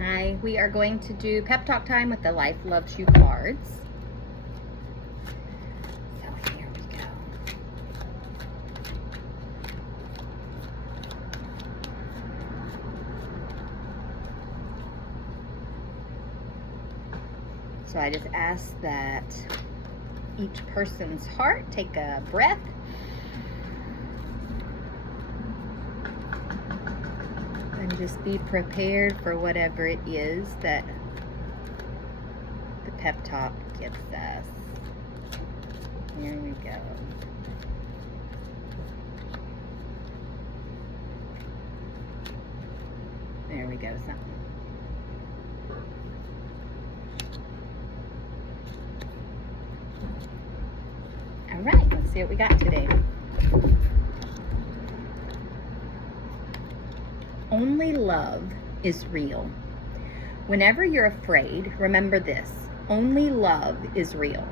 Hi, we are going to do pep talk time with the Life Loves You cards. So here we go. So I just ask that each person's heart take a breath. And just be prepared for whatever it is that the pep talk gives us. Here we go. There we go, something. All right, let's see what we got today. Only love is real. Whenever you're afraid, remember this: only love is real.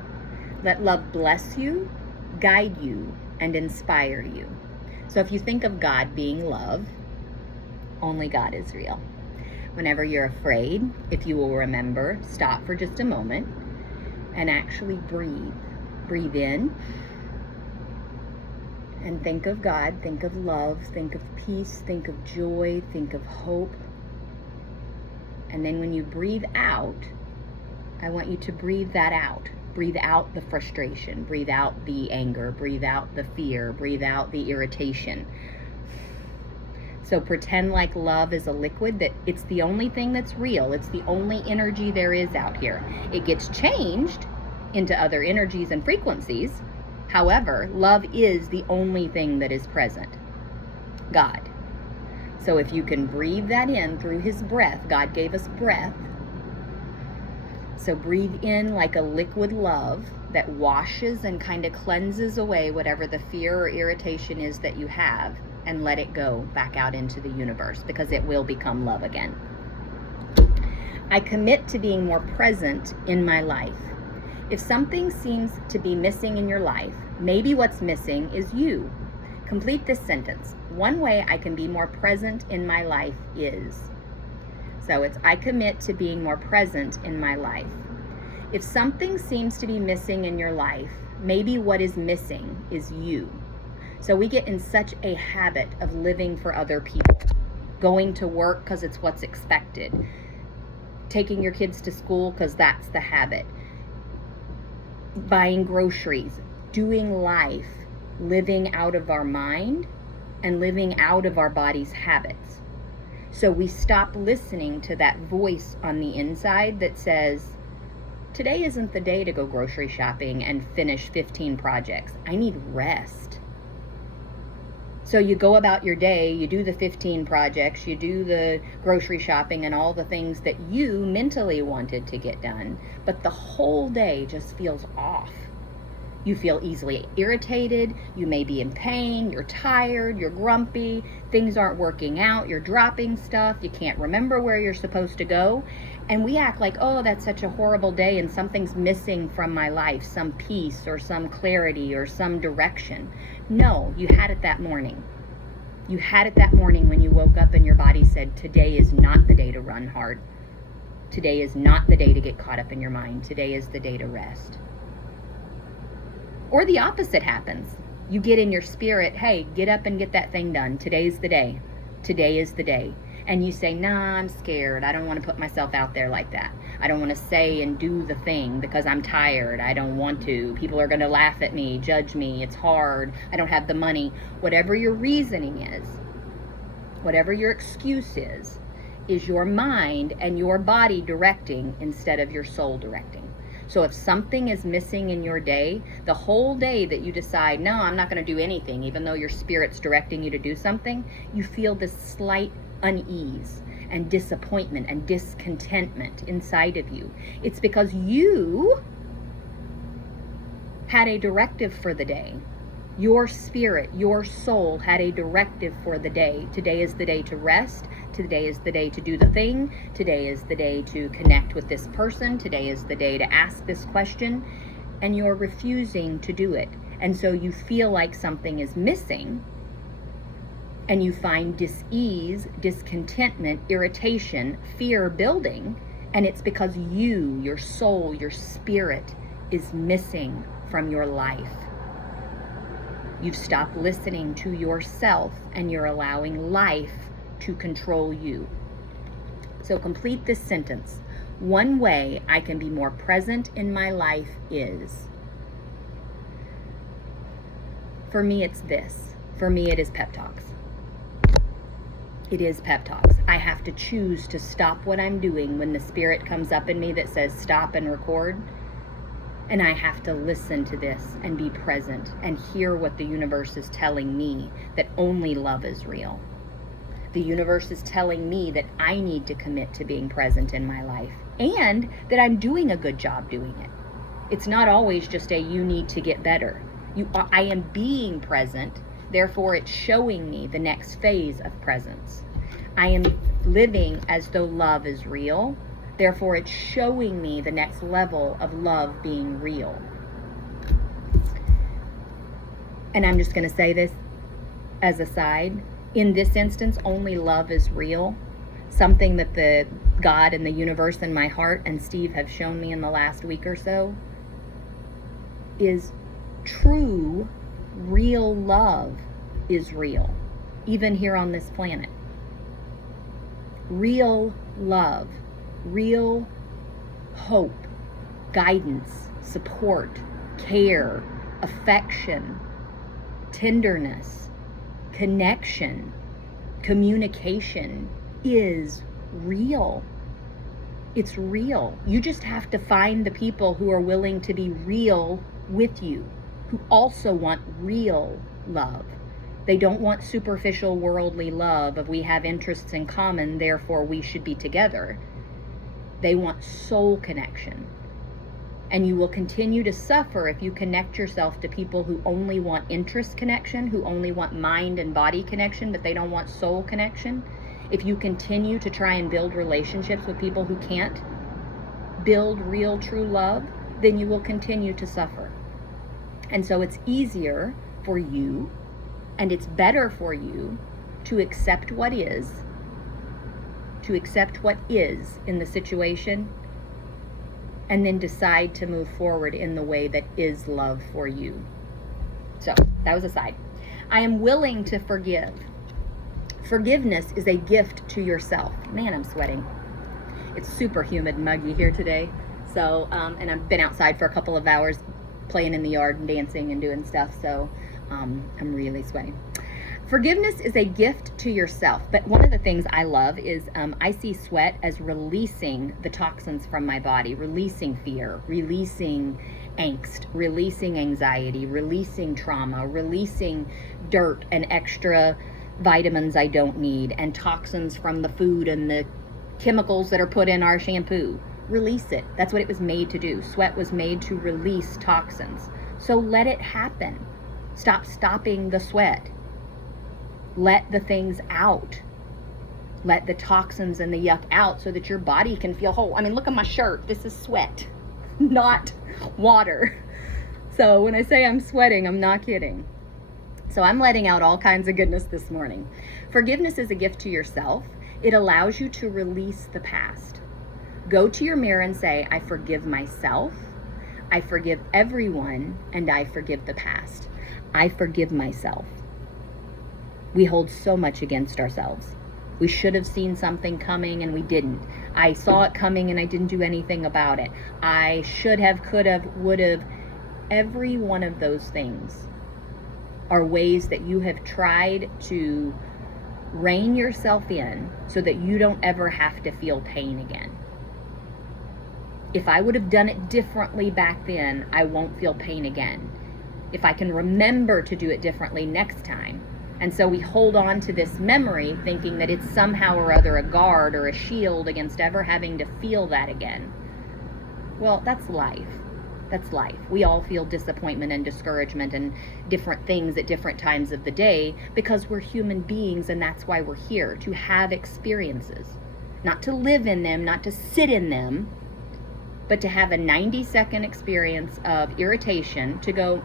Let love bless you, guide you, and inspire you. So if you think of God being love, only God is real. Whenever you're afraid, if you will remember, stop for just a moment and actually breathe. Breathe in and think of God, think of love, think of peace, think of joy, think of hope. And then when you breathe out, I want you to breathe that out. Breathe out the frustration, breathe out the anger, breathe out the fear, breathe out the irritation. So pretend like love is a liquid, that it's the only thing that's real. It's the only energy there is out here. It gets changed into other energies and frequencies. However, love is the only thing that is present. God. So if you can breathe that in through his breath, God gave us breath. So breathe in like a liquid love that washes and kind of cleanses away whatever the fear or irritation is that you have, and let it go back out into the universe, because it will become love again. I commit to being more present in my life. If something seems to be missing in your life, maybe what's missing is you. Complete this sentence. One way I can be more present in my life is. So it's, I commit to being more present in my life. If something seems to be missing in your life, maybe what is missing is you. So we get in such a habit of living for other people, going to work because it's what's expected, taking your kids to school because that's the habit, buying groceries, doing life, living out of our mind and living out of our body's habits. So we stop listening to that voice on the inside that says, today isn't the day to go grocery shopping and finish 15 projects. I need rest. So you go about your day, you do the 15 projects, you do the grocery shopping and all the things that you mentally wanted to get done, but the whole day just feels off. You feel easily irritated, you may be in pain, you're tired, you're grumpy, things aren't working out, you're dropping stuff, you can't remember where you're supposed to go. And we act like, oh, that's such a horrible day and something's missing from my life, some peace or some clarity or some direction. No, you had it that morning. You had it that morning when you woke up and your body said, today is not the day to run hard. Today is not the day to get caught up in your mind. Today is the day to rest. Or the opposite happens. You get in your spirit, hey, get up and get that thing done. Today's the day. Today is the day. And you say, nah, I'm scared. I don't want to put myself out there like that. I don't want to say and do the thing because I'm tired. I don't want to. People are going to laugh at me, judge me. It's hard. I don't have the money. Whatever your reasoning is, whatever your excuse is your mind and your body directing instead of your soul directing. So if something is missing in your day, the whole day that you decide, no, I'm not going to do anything, even though your spirit's directing you to do something, you feel this slight unease and disappointment and discontentment inside of you. It's because you had a directive for the day. Your spirit, your soul had a directive for the day. Today is the day to rest. Today is the day to do the thing. Today is the day to connect with this person. Today is the day to ask this question. And you're refusing to do it. And so you feel like something is missing. and you find dis-ease, discontentment, irritation, fear building, and it's because you, your soul, your spirit is missing from your life. You've stopped listening to yourself and you're allowing life to control you. So complete this sentence. One way I can be more present in my life is. For me, it's this. For me, it is pep talks. It is pep talks. I have to choose to stop what I'm doing when the spirit comes up in me that says stop and record. And I have to listen to this and be present and hear what the universe is telling me, that only love is real. The universe is telling me that I need to commit to being present in my life and that I'm doing a good job doing it. It's not always just a you need to get better. I am being present, therefore it's showing me the next phase of presence. I am living as though love is real. Therefore, it's showing me the next level of love being real. And I'm just going to say this as a side. In this instance, only love is real. Something that the God and the universe and my heart and Steve have shown me in the last week or so is true, real love is real, even here on this planet. Real love. Real hope, guidance, support, care, affection, tenderness, connection, communication is real. It's real. You just have to find the people who are willing to be real with you, who also want real love. They don't want superficial worldly love of we have interests in common, therefore we should be together. They want soul connection. And you will continue to suffer if you connect yourself to people who only want interest connection, who only want mind and body connection, but they don't want soul connection. If you continue to try and build relationships with people who can't build real, true love, then you will continue to suffer. And so it's easier for you, and it's better for you to accept what is in the situation, and then decide to move forward in the way that is love for you. So that was a side. I am willing to forgive. Forgiveness is a gift to yourself. Man, I'm sweating. It's super humid and muggy here today. So, and I've been outside for a couple of hours playing in the yard and dancing and doing stuff. So I'm really sweating. Forgiveness is a gift to yourself. But one of the things I love is I see sweat as releasing the toxins from my body, releasing fear, releasing angst, releasing anxiety, releasing trauma, releasing dirt and extra vitamins I don't need, and toxins from the food and the chemicals that are put in our shampoo. Release it. That's what it was made to do. Sweat was made to release toxins. So let it happen. Stop stopping the sweat. Let the things out. Let the toxins and the yuck out so that your body can feel whole. I mean, look at my shirt. This is sweat, not water. So when I say I'm sweating, I'm not kidding. So I'm letting out all kinds of goodness this morning. Forgiveness is a gift to yourself. It allows you to release the past. Go to your mirror and say, I forgive myself, I forgive everyone, and I forgive the past. I forgive myself. We hold so much against ourselves. We should have seen something coming and we didn't. I saw it coming and I didn't do anything about it. I should have, could have, would have. Every one of those things are ways that you have tried to rein yourself in so that you don't ever have to feel pain again. If I would have done it differently back then, I won't feel pain again. If I can remember to do it differently next time. And so we hold on to this memory thinking that it's somehow or other a guard or a shield against ever having to feel that again. Well, that's life. That's life. We all feel disappointment and discouragement and different things at different times of the day because we're human beings, and that's why we're here, to have experiences. Not to live in them, not to sit in them, but to have a 90-second experience of irritation, to go,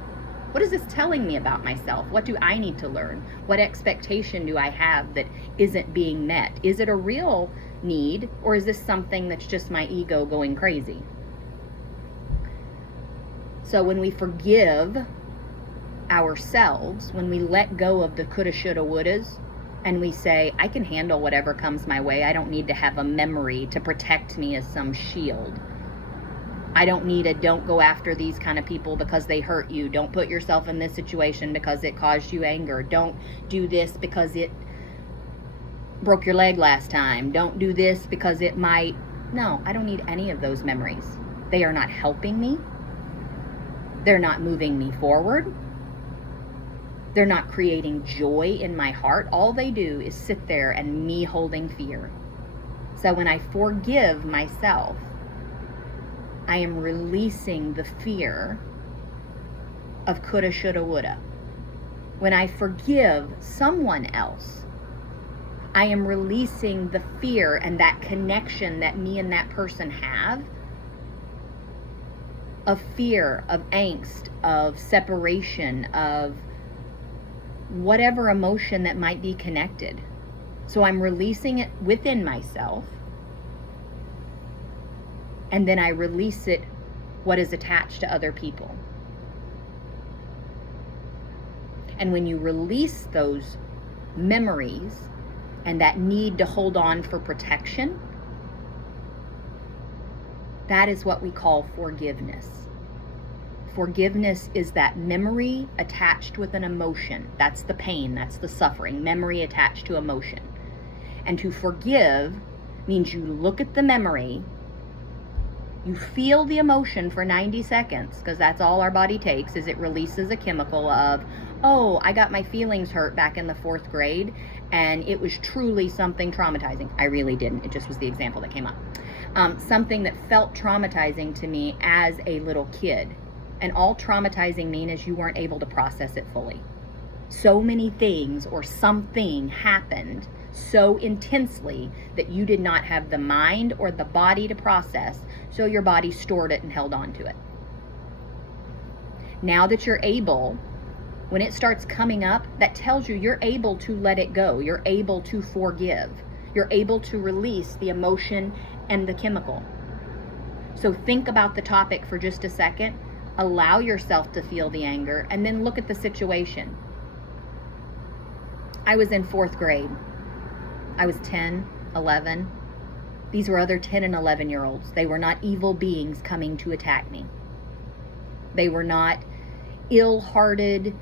What is this telling me about myself? What do I need to learn? What expectation do I have that isn't being met? Is it a real need, or is this something that's just my ego going crazy? So when we forgive ourselves, when we let go of the coulda, shoulda, wouldas, and we say, I can handle whatever comes my way. I don't need to have a memory to protect me as some shield. I don't need a don't go after these kind of people because they hurt you. Don't put yourself in this situation because it caused you anger. Don't do this because it broke your leg last time. Don't do this because it might. No, I don't need any of those memories. They are not helping me. They're not moving me forward. They're not creating joy in my heart. All they do is sit there and me holding fear. So when I forgive myself, I am releasing the fear of coulda, shoulda, woulda. When I forgive someone else, I am releasing the fear and that connection that me and that person have of fear, of angst, of separation, of whatever emotion that might be connected. So I'm releasing it within myself, and then I release it, what is attached to other people. And when you release those memories and that need to hold on for protection, that is what we call forgiveness. Forgiveness is that memory attached with an emotion. That's the pain, that's the suffering, memory attached to emotion. And to forgive means you look at the memory, you feel the emotion for 90 seconds, because that's all our body takes, is it releases a chemical of, oh, I got my feelings hurt back in the 4th grade, and it was truly something traumatizing. I really didn't. It just was the example that came up. Something that felt traumatizing to me as a little kid. And all traumatizing mean is you weren't able to process it fully. So many things or something happened so intensely that you did not have the mind or the body to process, so your body stored it and held on to it. Now that you're able, when it starts coming up, that tells you you're able to let it go. You're able to forgive. You're able to release the emotion and the chemical. So think about the topic for just a second. Allow yourself to feel the anger, and then look at the situation. I was in 4th grade. I was 10, 11. These were other 10 and 11-year-olds. They were not evil beings coming to attack me. They were not ill-hearted,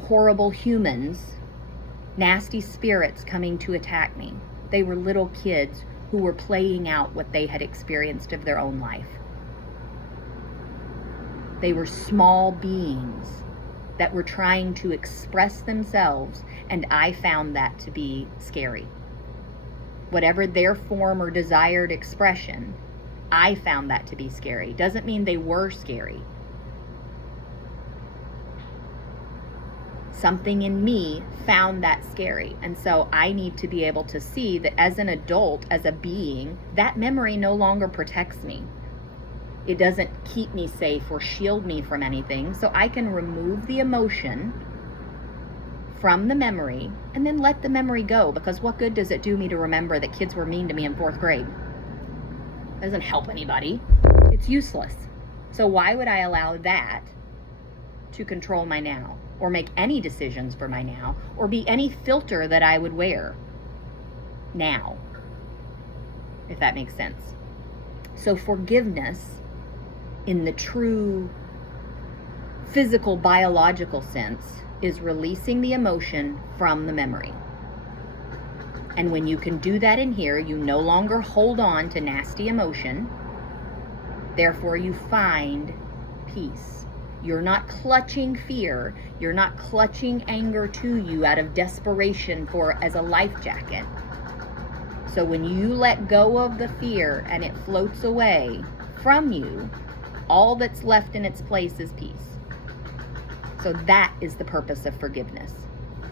horrible humans, nasty spirits coming to attack me. They were little kids who were playing out what they had experienced of their own life. They were small beings that were trying to express themselves, and I found that to be scary. Whatever their form or desired expression, I found that to be scary. Doesn't mean they were scary. Something in me found that scary. And so I need to be able to see that as an adult, as a being, that memory no longer protects me. It doesn't keep me safe or shield me from anything. So I can remove the emotion from the memory and then let the memory go. Because what good does it do me to remember that kids were mean to me in 4th grade? It doesn't help anybody. It's useless. So why would I allow that to control my now, or make any decisions for my now, or be any filter that I would wear now, if that makes sense? So forgiveness, in the true physical, biological sense, is releasing the emotion from the memory. And when you can do that in here, you no longer hold on to nasty emotion. Therefore, you find peace. You're not clutching fear. You're not clutching anger to you out of desperation for as a life jacket. So when you let go of the fear and it floats away from you, all that's left in its place is peace. So that is the purpose of forgiveness.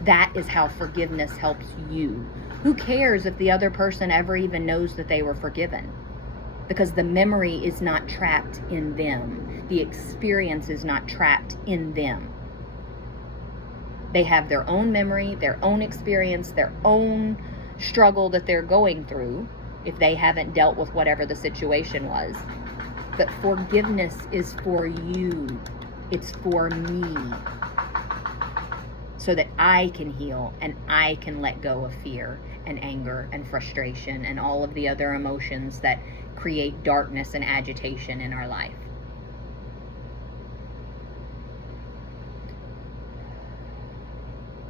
That is how forgiveness helps you. Who cares if the other person ever even knows that they were forgiven? Because the memory is not trapped in them. The experience is not trapped in them. They have their own memory, their own experience, their own struggle that they're going through if they haven't dealt with whatever the situation was. But forgiveness is for you. It's for me. So that I can heal and I can let go of fear and anger and frustration and all of the other emotions that create darkness and agitation in our life.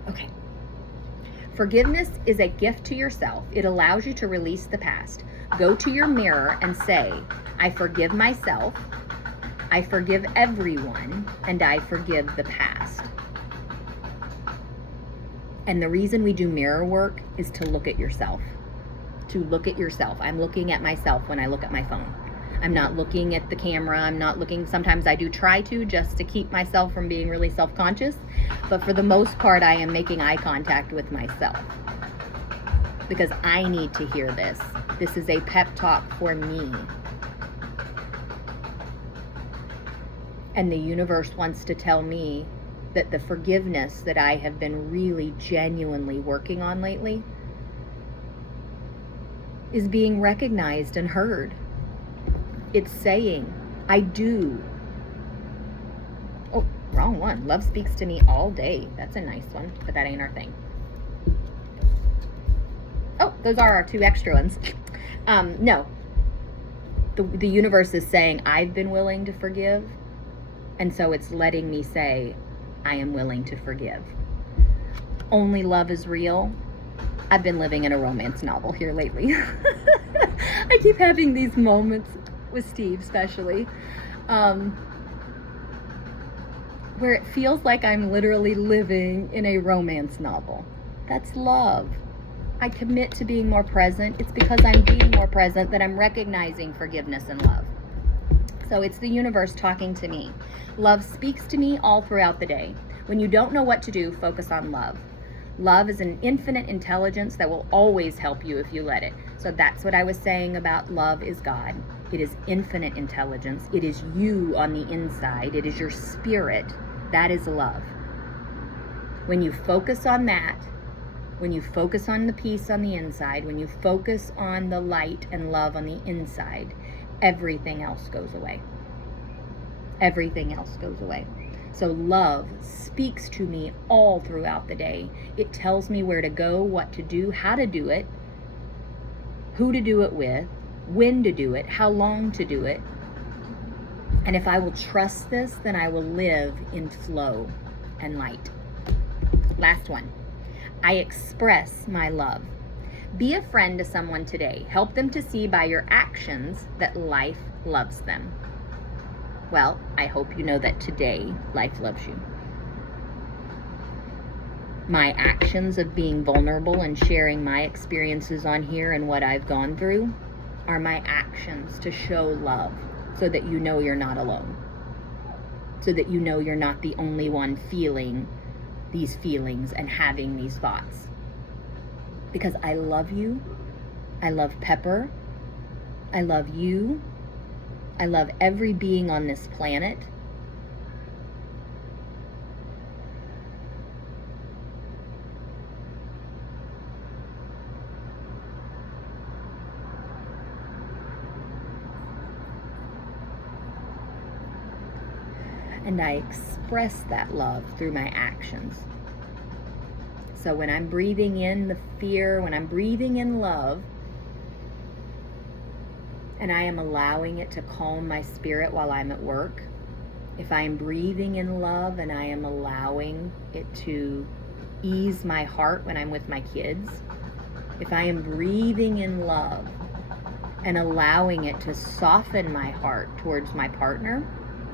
Okay. Forgiveness is a gift to yourself. It allows you to release the past. Go to your mirror and say, I forgive myself, I forgive everyone, and I forgive the past. And the reason we do mirror work is to look at yourself. To look at yourself. I'm looking at myself when I look at my phone. I'm not looking at the camera. I'm not looking, sometimes I do try to, just to keep myself from being really self-conscious. But for the most part, I am making eye contact with myself. Because I need to hear this. This is a pep talk for me. And the universe wants to tell me that the forgiveness that I have been really genuinely working on lately is being recognized and heard. It's saying, I do. Oh, wrong one. Love speaks to me all day. That's a nice one, but that ain't our thing. Oh, those are our 2 extra ones. No. The universe is saying, I've been willing to forgive. And so it's letting me say, I am willing to forgive. Only love is real. I've been living in a romance novel here lately. I keep having these moments with Steve especially, where it feels like I'm literally living in a romance novel. That's love. I commit to being more present. It's because I'm being more present that I'm recognizing forgiveness and love. So it's the universe talking to me. Love speaks to me all throughout the day. When you don't know what to do, focus on love. Love is an infinite intelligence that will always help you if you let it. So that's what I was saying about love is God. It is infinite intelligence. It is you on the inside. It is your spirit. That is love. When you focus on that, when you focus on the peace on the inside, when you focus on the light and love on the inside, everything else goes away. Everything else goes away. So love speaks to me all throughout the day. It tells me where to go, what to do, how to do it, who to do it with, when to do it, how long to do it. And if I will trust this, then I will live in flow and light. Last one. I express my love. Be a friend to someone today. Help them to see by your actions that life loves them. Well, I hope you know that today life loves you. My actions of being vulnerable and sharing my experiences on here and what I've gone through are my actions to show love so that you know you're not alone. So that you know you're not the only one feeling these feelings and having these thoughts. Because I love you. I love Pepper. I love you. I love every being on this planet. And I express that love through my actions. So when I'm breathing in the fear, when I'm breathing in love, and I am allowing it to calm my spirit while I'm at work, if I am breathing in love and I am allowing it to ease my heart when I'm with my kids, if I am breathing in love and allowing it to soften my heart towards my partner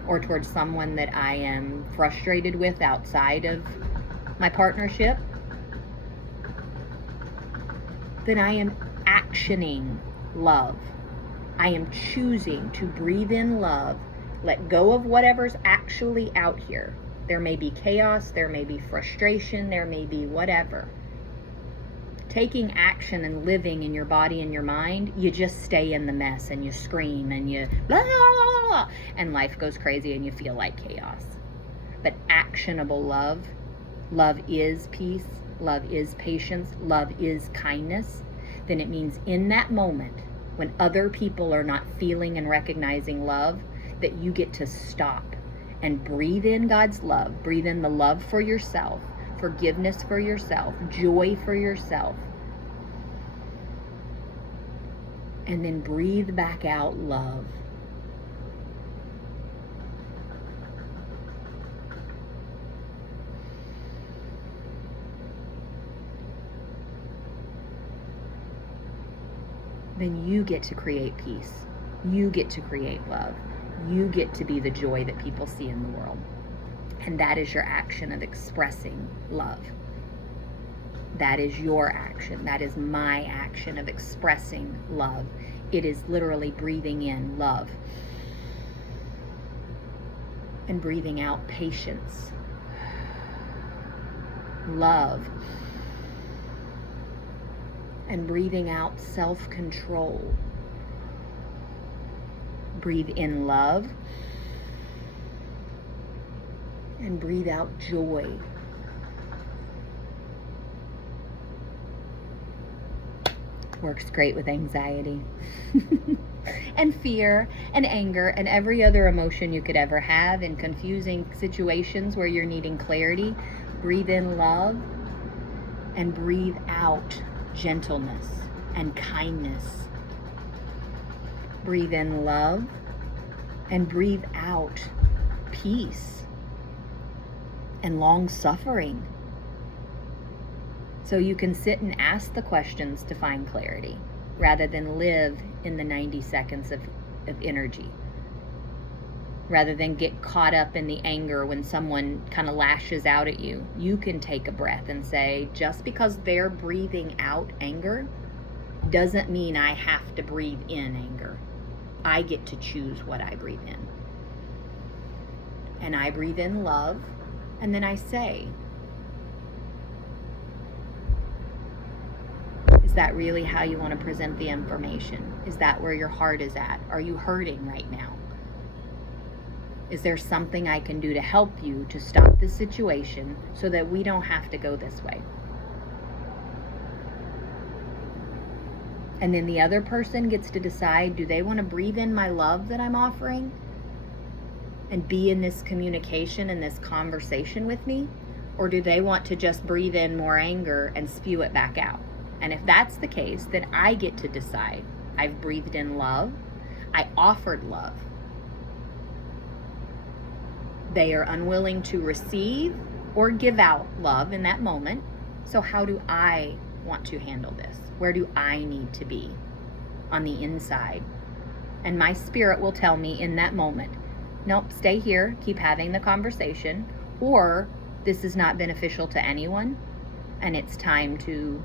or towards someone that I am frustrated with outside of my partnership, then I am actioning love. I am choosing to breathe in love, let go of whatever's actually out here. There may be chaos, there may be frustration, there may be whatever. taking action and living in your body and your mind, you just stay in the mess and you scream and you blah, blah, blah, blah, and life goes crazy and you feel like chaos. But actionable love, love is peace, love is patience, love is kindness, then it means in that moment when other people are not feeling and recognizing love, that you get to stop and breathe in God's love, breathe in the love for yourself, forgiveness for yourself, joy for yourself, and then breathe back out love. Then you get to create peace. You get to create love. You get to be the joy that people see in the world. And that is your action of expressing love. That is your action. That is my action of expressing love. It is literally breathing in love and breathing out patience, love, and breathing out self-control. Breathe in love and breathe out joy. Works great with anxiety and fear and anger and every other emotion you could ever have in confusing situations where you're needing clarity. Breathe in love and breathe out gentleness and kindness. Breathe in love and breathe out peace and long suffering. So you can sit and ask the questions to find clarity rather than live in the 90 seconds of energy. Rather than get caught up in the anger when someone kind of lashes out at you, you can take a breath and say, just because they're breathing out anger doesn't mean I have to breathe in anger. I get to choose what I breathe in. And I breathe in love, and then I say, is that really how you want to present the information? Is that where your heart is at? Are you hurting right now? Is there something I can do to help you to stop this situation so that we don't have to go this way? And then the other person gets to decide, do they want to breathe in my love that I'm offering and be in this communication and this conversation with me? Or do they want to just breathe in more anger and spew it back out? And if that's the case, then I get to decide. I've breathed in love. I offered love. They are unwilling to receive or give out love in that moment. So how do I want to handle this? Where do I need to be on the inside? And my spirit will tell me in that moment, nope, stay here, keep having the conversation, or this is not beneficial to anyone and it's time to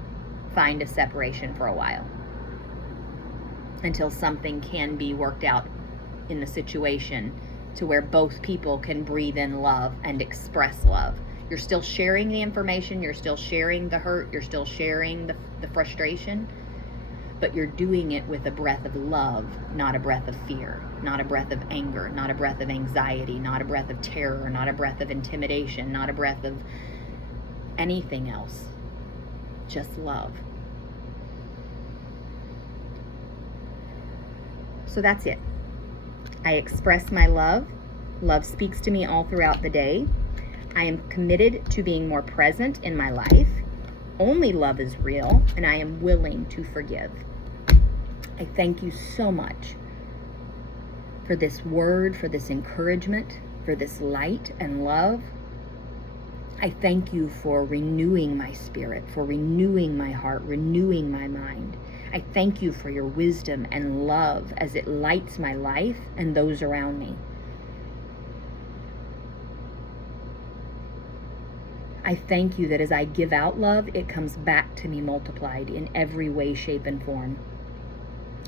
find a separation for a while until something can be worked out in the situation to where both people can breathe in love and express love. You're still sharing the information, you're still sharing the hurt, you're still sharing the frustration, but you're doing it with a breath of love, not a breath of fear, not a breath of anger, not a breath of anxiety, not a breath of terror, not a breath of intimidation, not a breath of anything else. Just love. So that's it. I express my love. Love speaks to me all throughout the day. I am committed to being more present in my life. Only love is real, and I am willing to forgive. I thank you so much for this word, for this encouragement, for this light and love. I thank you for renewing my spirit, for renewing my heart, renewing my mind. I thank you for your wisdom and love as it lights my life and those around me. I thank you that as I give out love, it comes back to me multiplied in every way, shape, and form.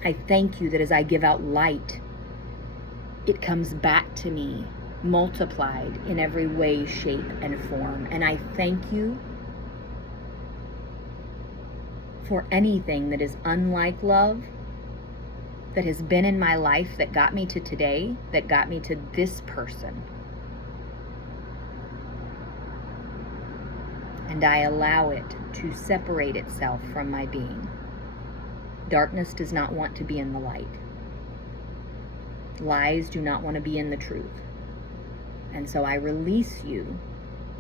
I thank you that as I give out light, it comes back to me multiplied in every way, shape, and form. And I thank you for anything that is unlike love, that has been in my life, that got me to today, that got me to this person. And I allow it to separate itself from my being. Darkness does not want to be in the light. Lies do not want to be in the truth. And so I release you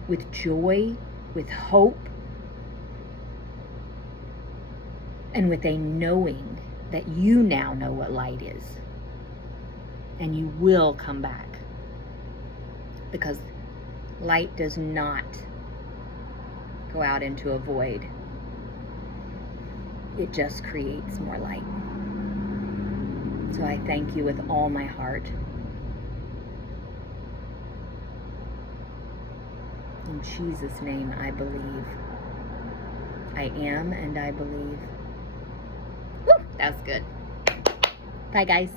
with joy, with hope, and with a knowing that you now know what light is. And you will come back. Because light does not go out into a void. It just creates more light. So I thank you with all my heart. In Jesus' name, I believe. I am and I believe. Woo! That was good. Bye, guys.